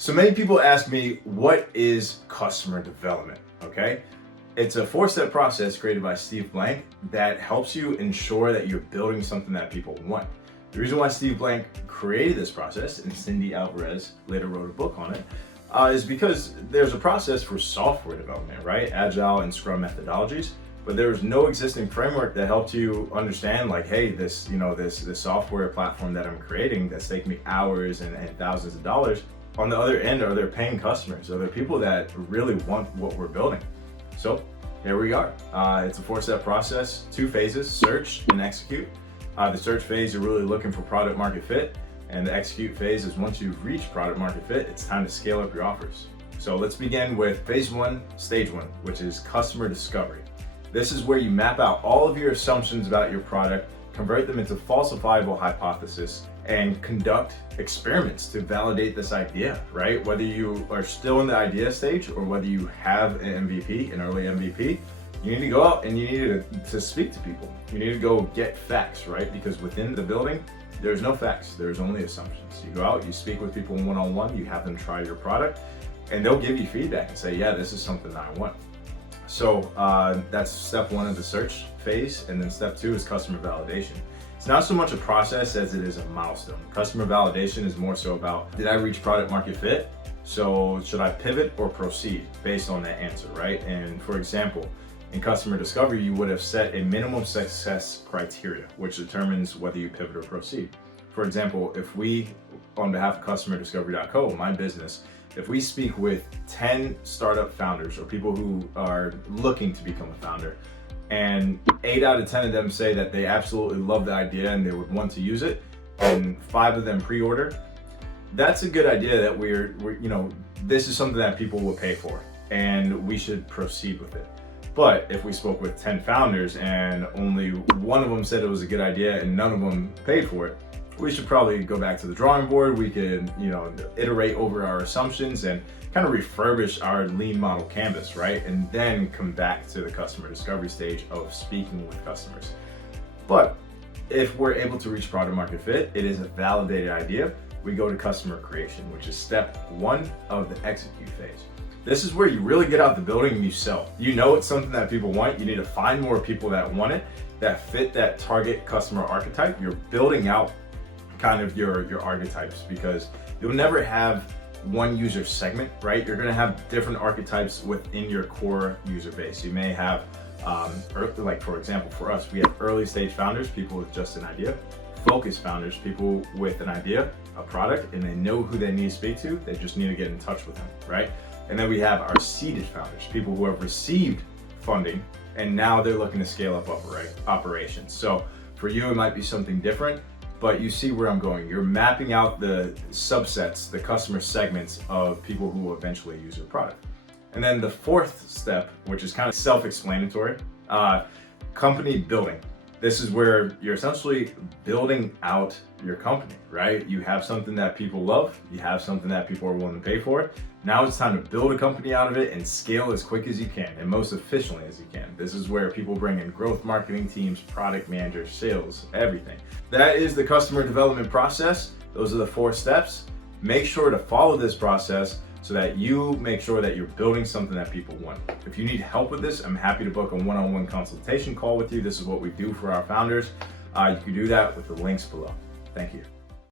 So many people ask me, what is customer development? Okay. It's a 4-step process created by Steve Blank that helps you ensure that you're building something that people want. The reason why Steve Blank created this process, and Cindy Alvarez later wrote a book on it, is because there's a process for software development, right? Agile and Scrum methodologies, but there was no existing framework that helped you understand, like, hey, this software platform that I'm creating that's taking me hours and thousands of dollars. On the other end, are there paying customers? Are there people that really want what we're building? So here we are. It's a 4-step process, 2 phases: search and execute. The search phase, you're really looking for product market fit. And the execute phase is once you've reached product market fit, it's time to scale up your offers. So let's begin with phase 1, stage 1, which is customer discovery. This is where you map out all of your assumptions about your product, convert them into falsifiable hypotheses, and conduct experiments to validate this idea, right? Whether you are still in the idea stage or whether you have an MVP, an early MVP, you need to go out and you need to speak to people. You need to go get facts, right? Because within the building, there's no facts, there's only assumptions. You go out, you speak with people one-on-one, you have them try your product, and they'll give you feedback and say, yeah, this is something that I want. So that's step 1 of the search phase. And then step 2 is customer validation. It's not so much a process as it is a milestone. Customer validation is more so about, did I reach product market fit? So should I pivot or proceed based on that answer, right? And for example, in customer discovery, you would have set a minimum success criteria, which determines whether you pivot or proceed. For example, if we, on behalf of customerdiscovery.co, my business, if we speak with 10 startup founders or people who are looking to become a founder, and 8 out of 10 of them say that they absolutely love the idea and they would want to use it, and 5 of them pre-order, that's a good idea that we're this is something that people will pay for and we should proceed with it. But if we spoke with 10 founders and only one of them said it was a good idea and none of them paid for it, we should probably go back to the drawing board. We could, iterate over our assumptions and kind of refurbish our lean model canvas, right? And then come back to the customer discovery stage of speaking with customers. But if we're able to reach product market fit, it is a validated idea. We go to customer creation, which is step 1 of the execute phase. This is where you really get out the building and you sell. You know it's something that people want. You need to find more people that want it, that fit that target customer archetype. You're building out kind of your archetypes, because you'll never have one user segment, right? You're gonna have different archetypes within your core user base. You may have, like for example, for us, we have early stage founders, people with just an idea; focused founders, people with an idea, a product, and they know who they need to speak to. They just need to get in touch with them, right? And then we have our seeded founders, people who have received funding and now they're looking to scale up operations. So for you, it might be something different, but you see where I'm going. You're mapping out the subsets, the customer segments of people who will eventually use your product. And then the 4th step, which is kind of self-explanatory, company building. This is where you're essentially building out your company, right? You have something that people love, you have something that people are willing to pay for. Now it's time to build a company out of it and scale as quick as you can and most efficiently as you can. This is where people bring in growth marketing teams, product managers, sales, everything. That is the customer development process. Those are the 4 steps. Make sure to follow this process so that you make sure that you're building something that people want. If you need help with this, I'm happy to book a one-on-one consultation call with you. This is what we do for our founders. You can do that with the links below. Thank you.